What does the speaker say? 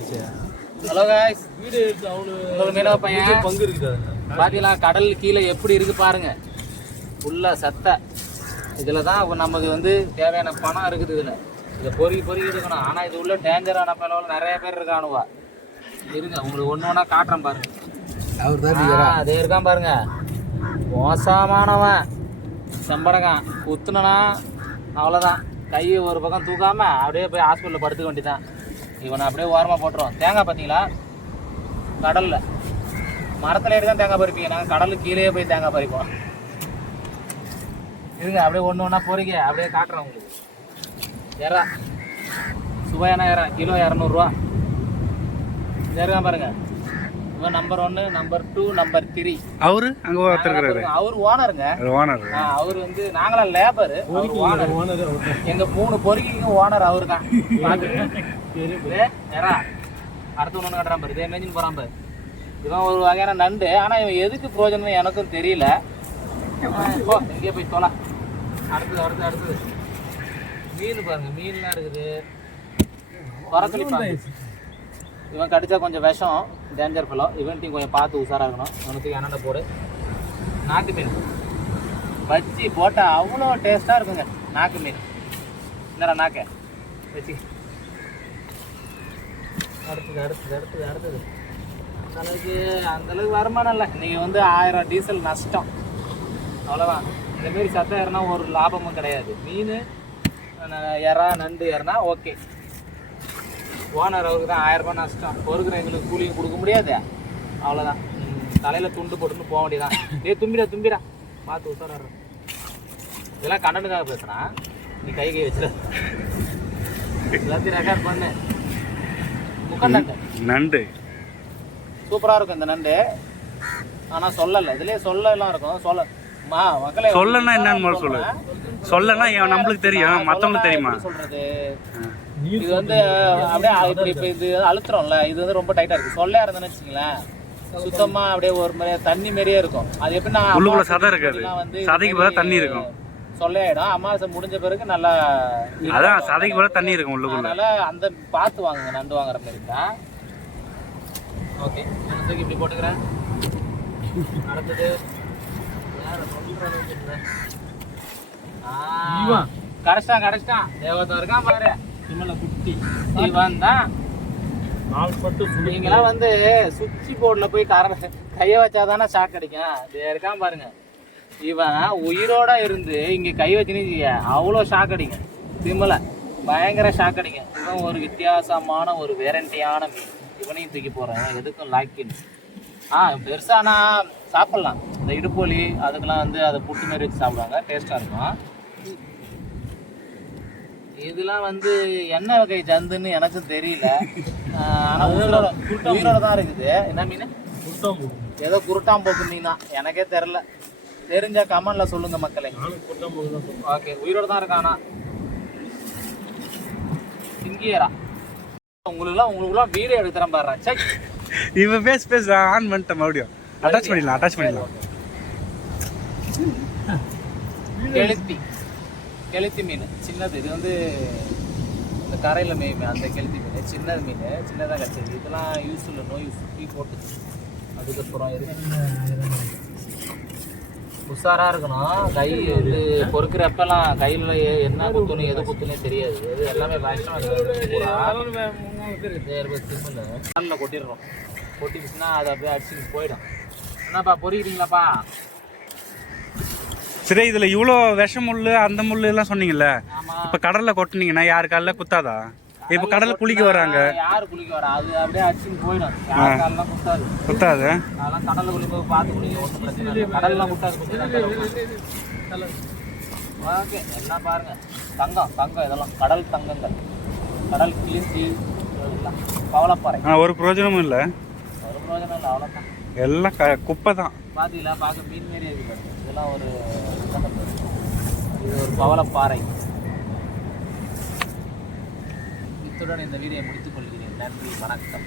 Hello guys வீடு உங்களுக்கு மீனவ பையன்? பங்கு இருக்குது அதுல. பாத்தீங்களா? கடல் கீழே எப்படி இருக்கு பாருங்க. ஃபுல்லா சத்த. இதுல தான் நமக்கு வந்து தேவையான பணம் இருக்குது இதுல. இதை பொறுக்கி பொறுக்கி எடுக்கணும். ஆனா இது உள்ள டேஞ்சரான பணம் நிறைய பேர் இருக்கானுவா. இருங்க உங்களுக்கு ஒண்ணு ஒண்ணா காட்டுறேன் பாருங்க. அவர் ஆ, அதே இருக்கான் பாருங்க. மோசமானவன். செம்படகான் குத்துனா அவ்வளோதான் கையை ஒரு பக்கம் தூக்காம அப்படியே போய் ஹாஸ்பிட்டலில் படுத்துக்க வேண்டியதான் இவனை அப்படியே ஓரமாக போட்டுருவோம். தேங்காய் பார்த்தீங்களா கடல்ல. மரத்துல தான் தேங்காய் பறிப்பீங்க. நாங்கள் கடலுக்கு கீழே போய் தேங்காய் பறிப்போம். இருங்க அப்படியே ஒன்று ஒன்றா பொறிக்க அப்படியே காட்டுறேன் உங்களுக்கு. எறா. சுவையான எறா. கிலோ இரநூறுவா. சரிதான் பாருங்க. இவன் நம்பர் ஒன்று நம்பர் டூ நம்பர் த்ரீ அவரு அங்க ஒருத்தர் அவர் ஓனருங்க ஓனர் அவர் வந்து நாங்களாம் லேபர் ஓனர் ஓனர் அவர் எங்க மூணு பொறுக்கிக்கும் ஓனர் அவர் தான் அடுத்து ஒன்று கட்டுறான் பாரு இதே மேஞ்சின்னு போறான் பாரு இவன் ஒரு வகையான நண்டு ஆனா இவன் எதுக்கு பிரயோஜனம் எனக்கும் தெரியல இங்கே போய் தொலை அடுத்தது அடுத்தது அடுத்தது மீன் பாருங்க மீன்லாம் இருக்குது பறக்கலி இவன் கடிச்சா கொஞ்சம் விஷம் டேஞ்சர் ஃபெலோ இவன்ட்டையும் கொஞ்சம் பார்த்து உஷாரா இருக்கணும் இவனுக்கு என்னென்ன போடு நாட்டு மீன் பஜ்ஜி போட்டால் அவ்வளோ டேஸ்ட்டாக இருக்குங்க நாக்கு மீன் என்னடா நாக்க வச்சு அடுத்தது அடுத்தது அடுத்தது அடுத்தது. அந்தளவுக்கு அந்தளவுக்கு வருமானம் இல்லை. நீங்கள் வந்து ஆயிரம் டீசல் நஷ்டம். அவ்வளோதான் இந்தமாரி சத்தம் ஏறினா ஒரு லாபமும் கிடையாது. மீன் எறா நண்டு ஏறினா ஓகே ஓனர் அவருக்கு தான் ஆயிரம் ரூபாய் நஷ்டம். பொறுக்கிற எங்களுக்கு கூலியும் கொடுக்க முடியாது. அவ்வளோதான் தலையில் துண்டு போட்டுன்னு போக வேண்டியதான் டே தும்பிடா தும்பிடா. பார்த்து உசாரா இதெல்லாம் கண்டனுக்காக பேசுகிறான் நீ கை கை வச்சிட. எல்லாத்தையும் ரெக்கார்ட் பண்ணு. முக்கண்டண்டு நண்டு. சூப்பராக இருக்கும் இந்த நண்டு. ஆனால் சொல்லலை. இதுலேயே சொல்லலாம் இருக்கும். சொல்ல மா மக்களே சொல்லனா என்னன்னு சொல்லு. சொல்லனா நம்மளுக்கு தெரியும். மத்தவங்களுக்கு தெரியுமா? சொல்றது? இது வந்து அப்படியே இப்படி இப்போ இது அழுத்துறோம்ல. இது வந்து ரொம்ப டைட்டா இருக்கு. சொல்லையா இருந்தேன்னு வச்சுங்களேன் சுத்தமா அப்படியே ஒரு மாதிரி தண்ணி மாதிரியே இருக்கும். அது எப்படின்னா உள்ளுக்குள்ள சதை இருக்காது. சதைக்கு பதிலா தண்ணி இருக்கும். சொல்லையாயிடும் அமாவாசை முடிஞ்ச பிறகு நல்லா அதான் சதைக்கு போல தண்ணி இருக்கும் உள்ளுக்குள்ள. அதனால அந்த பார்த்து வாங்குங்க நண்டு வாங்குற மாதிரி தான் ஓகே தூக்கி இப்படி போட்டுக்கிறேன். அடுத்தது. கடைச்சிட்டான் கடைச்சிட்டான் தேவதம் இருக்கான் பாரு. சிம்மல குட்டி. இவன் தான். நீங்களாம் வந்து சுவிட்ச் போர்டில் போய் கர கையை வச்சாதானே ஷாக் அடிக்கும். இருக்கான் பாருங்க. இவன் உயிரோட இருந்து இங்க கை வச்சுன்னு அவ்வளோ ஷாக் அடிக்கும் திம்மல பயங்கர ஷாக் அடிக்கும் இவன் ஒரு வித்தியாசமான ஒரு வேரண்டியான மீன். இவனையும் தூக்கி போறேன் எதுக்கும் லாக்கின் ஆ பெருசானா சாப்பிடலாம். இந்த இடுப்பொலி அதுக்கெல்லாம் வந்து அதை புட்டு மாரி வச்சு சாப்பிடுவாங்க. டேஸ்டா இருக்கும். இதெல்லாம் வந்து என்ன வகை ஜந்துன்னு எனக்கும் தெரியல. ஆஹ் ஆனா உயிரோட உயிரோட தான் இருக்குது. என்ன மீன்? குட்டம் போகும் ஏதோ குருட்டாம்போக்கு மீன். தான் எனக்கே தெரில தெரிஞ்ச கமெண்ட்ல சொல்லுங்க மக்களே. ஓகே உயிரோட தான் இருக்கானா? சிங்கியரா உங்களுக்குலாம் உங்களுக்குலாம் வீடியோ எடுத்துறேன் பாரு செக் இவன் பேச பேச ஆன் பண்ணிட்டேன் மறுபடியும். அட்டாச் பண்ணிடலாம் அட்டாச் பண்ணிடலாம். கெளுத்தி. கெளுத்தி மீன். சின்னது. இது வந்து இந்த கரையில் மேயுமே அந்த கெளுத்தி மீன். சின்னது மீன். சின்னதாக கிடச்சிது இதெல்லாம் யூஸ் இல்லை நோய் சுற்றி போட்டு. அதுக்கப்புறம் இருக்கு. உஷாராக இருக்கணும். கை இது பொறுக்கிறப்பெல்லாம் கையில் என்ன குத்துணும் எது குத்துனே தெரியாது. இது எல்லாமே கடலில் கொட்டிடுறோம். கொட்டிடுச்சுன்னா அது அப்படியே அடிச்சுட்டு போயிடும். என்னப்பா பொறிக்கிறீங்களாப்பா சரி இதுல இவ்வளோ விஷ முள்ளு அந்த முள்ளு எல்லாம் சொன்னீங்கல்ல? இப்ப கடல்ல கொட்டுனீங்கன்னா யாரு காலில் குத்தாதா? இப்ப கடல்ல குளிக்க வராங்க. யாரு குளிக்க வரா? அது அப்படியே அடிச்சுன்னு போயிடும். யார் காலெல்லாம் குத்தாது. குத்தாது? அதெல்லாம் கடல்ல குளிக்க பார்த்து குளிக்க ஒன்றும் பிரச்சனை இல்லை. கடல்லாம் குத்தாது ஓகே என்ன பாருங்க. தங்கம் தங்கம் இதெல்லாம். கடல் தங்கங்கள். கடல் பவளப்பாறை ஆ, ஒரு பிரயோஜனமும் இல்லை. ஒரு பிரயோஜனம் இல்லை அவ்வளோதான் எல்லாம் க- குப்பை தான். பார்த்தீங்களா பார்க்க மீன் பாருங்க. இதெல்லாம் ஒரு இது ஒரு பவளப்பாறை இத்துடன் இந்த வீடியோ முடித்துக் கொள்கிறேன். நன்றி வணக்கம்.